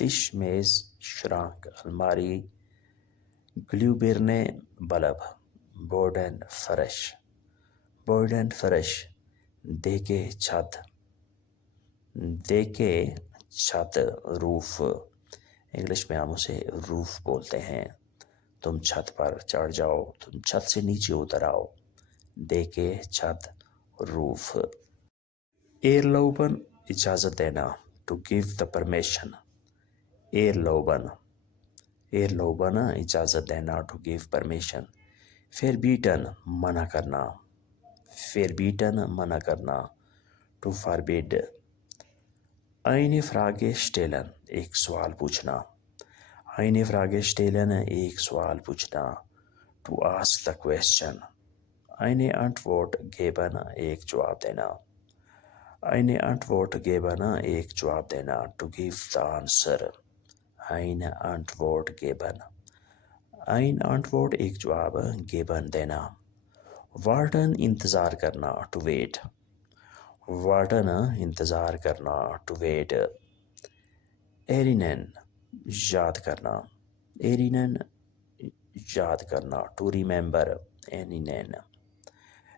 Tisch, میز, schrank, الماری. Glühbirne, bulb. Boden, فرش. Boden, فرش. دیکے چھت. دیکے چھت, روف. انگلش میں ہم اسے روف بولتے ہیں. تم چھت پر چڑھ جاؤ, تم چھت سے نیچے اتر آؤ. دیکے چھت, روف. ایرلوبن, اجازت دینا. To give the permission. ایرلوبن. ایرلوبن, اجازت دینا. To give permission. Verbieten, منع کرنا. Verbieten, منع کرنا. To forbid. Eine Frage stellen, ایک سوال پوچھنا. Eine Frage stellen, ایک سوال پوچھنا. To ask the question. Eine Antwort geben, ایک جواب دینا. Eine Antwort geben, ایک جواب دینا. To give the answer. Eine Antwort geben. Ein Antwort, ایک جواب. Geben, دینا. Warten, انتظار کرنا. To wait. Warten, انتظار کرنا. To wait. Erinnern, یاد کرنا. Erinnern, یاد کرنا. To remember. Erinnern.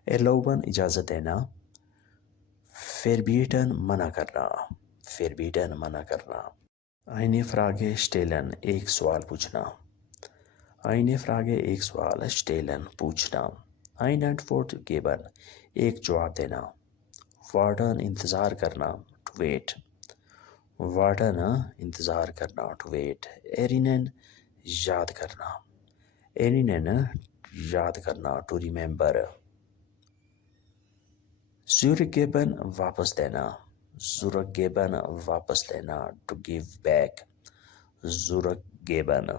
Erlauben, اجازت دینا. Verbieten, منع کرنا. Verbieten, منع کرنا. Eine Frage stellen, ایک سوال پوچھنا. Eine Frage, ایک سوال. Stellen, پوچھنا. Eine Antwort geben, ایک جواب دینا. Warten, انتظار کرنا. To wait. Warten, انتظار کرنا. To wait. Erinnern, یاد کرنا. Erinnern, یاد کرنا. To remember. Zurückgeben, واپس دینا. Zurückgeben, واپس دینا. To give back. Zurückgeben.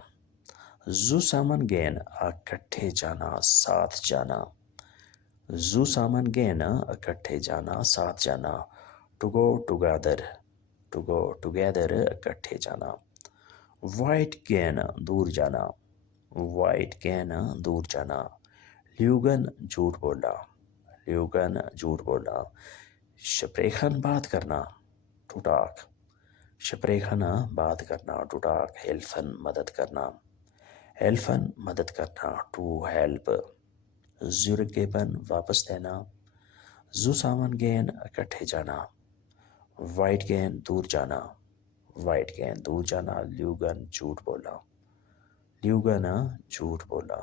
Zusammen gehen, اکٹھے جانا, ساتھ جانا. Zusammen gehen, اکٹھے جانا, ساتھ جانا. To go together. To go together, اکٹھے جانا. Weit gehen, دور جانا. Weit gehen, دور جانا. Lügen, جھوٹ بولنا. Lügen, جھوٹ بولنا. Sprechen, بات کرنا. To talk. Sprechen, بات کرنا. To talk. Helfen, مدد کرنا. Helfen, مدد کرنا. To help. Zurückgeben, واپس دینا. Zusammen gehen, اکٹھے جانا. Weit gehen, دور جانا. Weit gehen, دور جانا. Lügen, جھوٹ بولنا. Lügen, جھوٹ بولنا.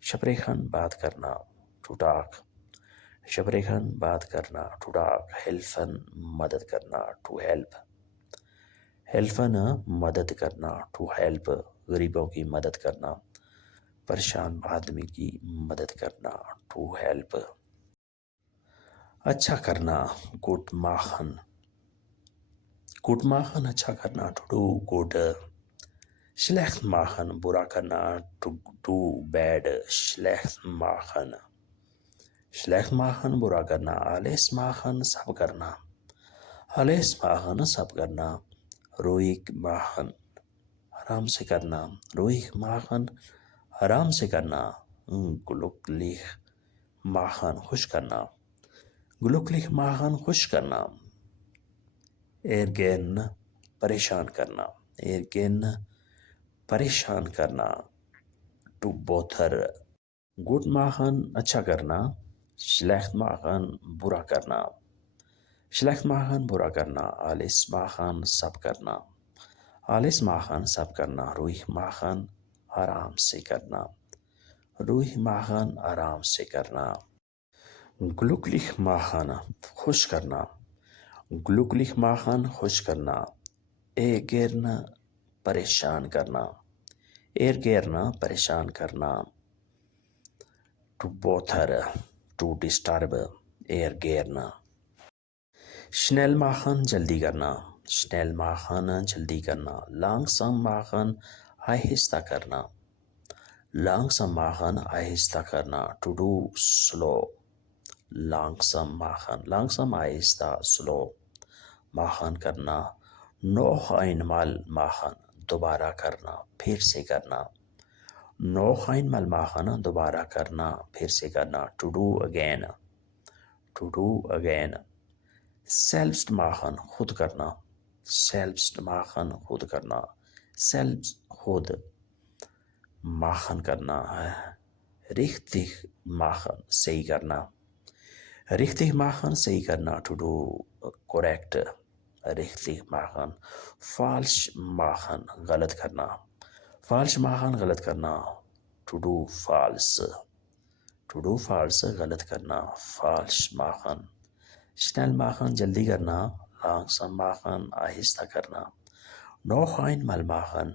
Sprechen, بات کرنا. To talk. Sprechen, بات کرنا. To talk. Helfen, مدد کرنا. To help. Helfen, مدد کرنا. To help, غریبوں کی مدد کرنا. پریشان آدمی کی مدد کرنا. To help. اچھا کرنا. Gut machen. Gut machen, اچھا کرنا. To do good. Schlecht machen, برا کرنا. To do bad. Schlecht machen. Schlecht machen, برا کرنا. Alles machen, سب کرنا. Alles machen, سب کرنا. Ruhig machen, آرام سے کرنا. Ruhig machen, آرام سے کرنا. Glücklich machen, خوش کرنا. Glücklich machen, خوش کرنا. Ärgern, پریشان کرنا. Ärgern, پریشان کرنا. To bother. Gut machen, اچھا کرنا. Schlecht machen, برا کرنا. Schlecht machen, برا کرنا. Alles machen, سب کرنا. Alles machen, سب کرنا. Ruhig machen, آرام سے کرنا. Ruhig machen, آرام سے کرنا. Glücklich machen, خوش کرنا. Glücklich machen, خوش کرنا. Ärgern, پریشان کرنا. Ärgern, پریشان کرنا. To bother. To disturb. Ärgern. Schnell machen, جلدی کرنا. Schnell machen, جلدی کرنا. Langsam machen, آہستہ کرنا. Langsam machen, آہستہ کرنا. To do slow. Langsam machen. Langsam, آہستہ. Slow. Machen, کرنا. Noch einmal machen, دوبارہ کرنا. پھر سے کرنا. Noch einmal machen, دوبارہ کرنا. پھر سے کرنا. To do again. To do again. Selbst machen, خود کرنا. Selbst machen, خود کرنا. selbst خود، machen کرنا ہے، richtig machen صحیح کرنا، richtig machen صحیح کرنا to do correct، richtig machen، falsch machen غلط کرنا، falsch machen غلط کرنا to do false، to do false غلط کرنا falsch machen، schnell machen جلدی کرنا، langsam machen آہستہ کرنا، noch einmal machen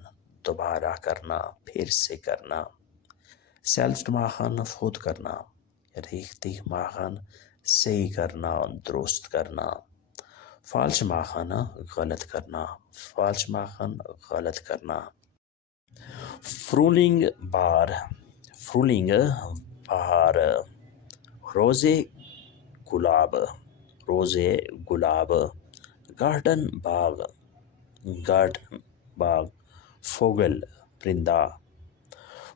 دوبارہ کرنا پھر سے کرنا، selbst machen خود کرنا، richtig machen صحیح کرنا درست کرنا، falsch machen غلط کرنا، falsch machen غلط کرنا، frühling بہار، frühling بہار، روزے گلاب، روزے گلاب، گارڈن باغ، گارڈن باغ، فوگل پرندہ،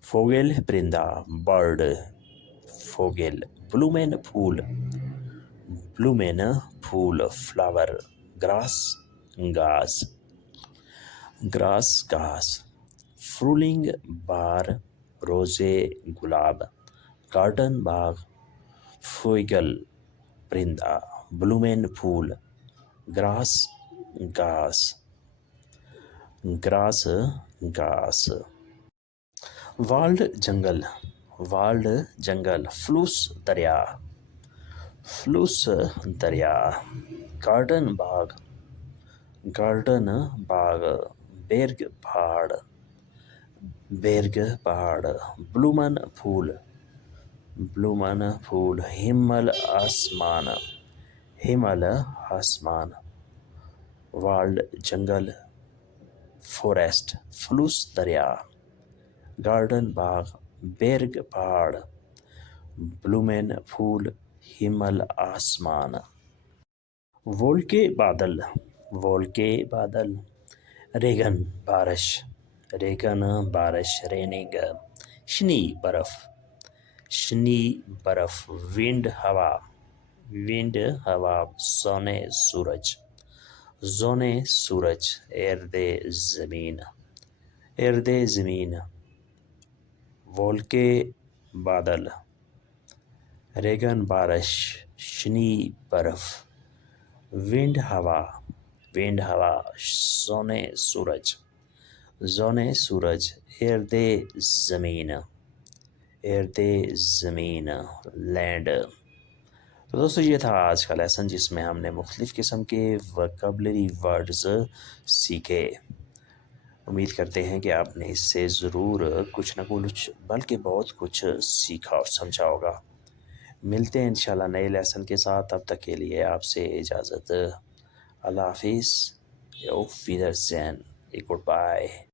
فوگل پرندہ برڈ، فوگل، بلومین پھول، بلومین پھول فلاور، گراس گھاس، گراس گھاس، فرولنگ بہار، روزے گلاب، گارڈن باغ، فوگل پرندہ، بلومین پھول، گراس گھاس، گراس گھاس، والڈ جنگل، والڈ جنگل، فلوس دریا، فلوس دریا، گارڈن باغ، گارڈن باغ، بیرگ پہاڑ، بیرگ پہاڑ، بلومن پھول، بلومن پھول، ہمل آسمان، ہمل آسمان، والڈ جنگل، فوریسٹ، فلوس دریا، گارڈن باغ، بیرگ پہاڑ، بلومین پھول، ہمل آسمان، وولکے بادل، وولکے بادل، ریگن بارش، ریگن بارش، ریننگ، شنی برف، شنی برف، ونڈ ہوا، ونڈ ہوا، سونے سورج، زونے سورج، ارد زمین، ارد زمین، وولکے بادل، ریگن بارش، شنی برف، ونڈ ہوا، ونڈ ہوا، سونے سورج، زونے سورج، ارد زمین، ارد زمین، لینڈ۔ تو دوستو یہ تھا آج کا لیسن جس میں ہم نے مختلف قسم کے وکیبلری ورڈز سیکھے۔ امید کرتے ہیں کہ آپ نے اس سے ضرور کچھ نہ کچھ بلکہ بہت کچھ سیکھا اور سمجھا ہوگا۔ ملتے ہیں انشاءاللہ نئے لیسن کے ساتھ، تب تک کے لیے آپ سے اجازت۔ اللہ حافظ، auf Wiedersehen، گڈ بائے۔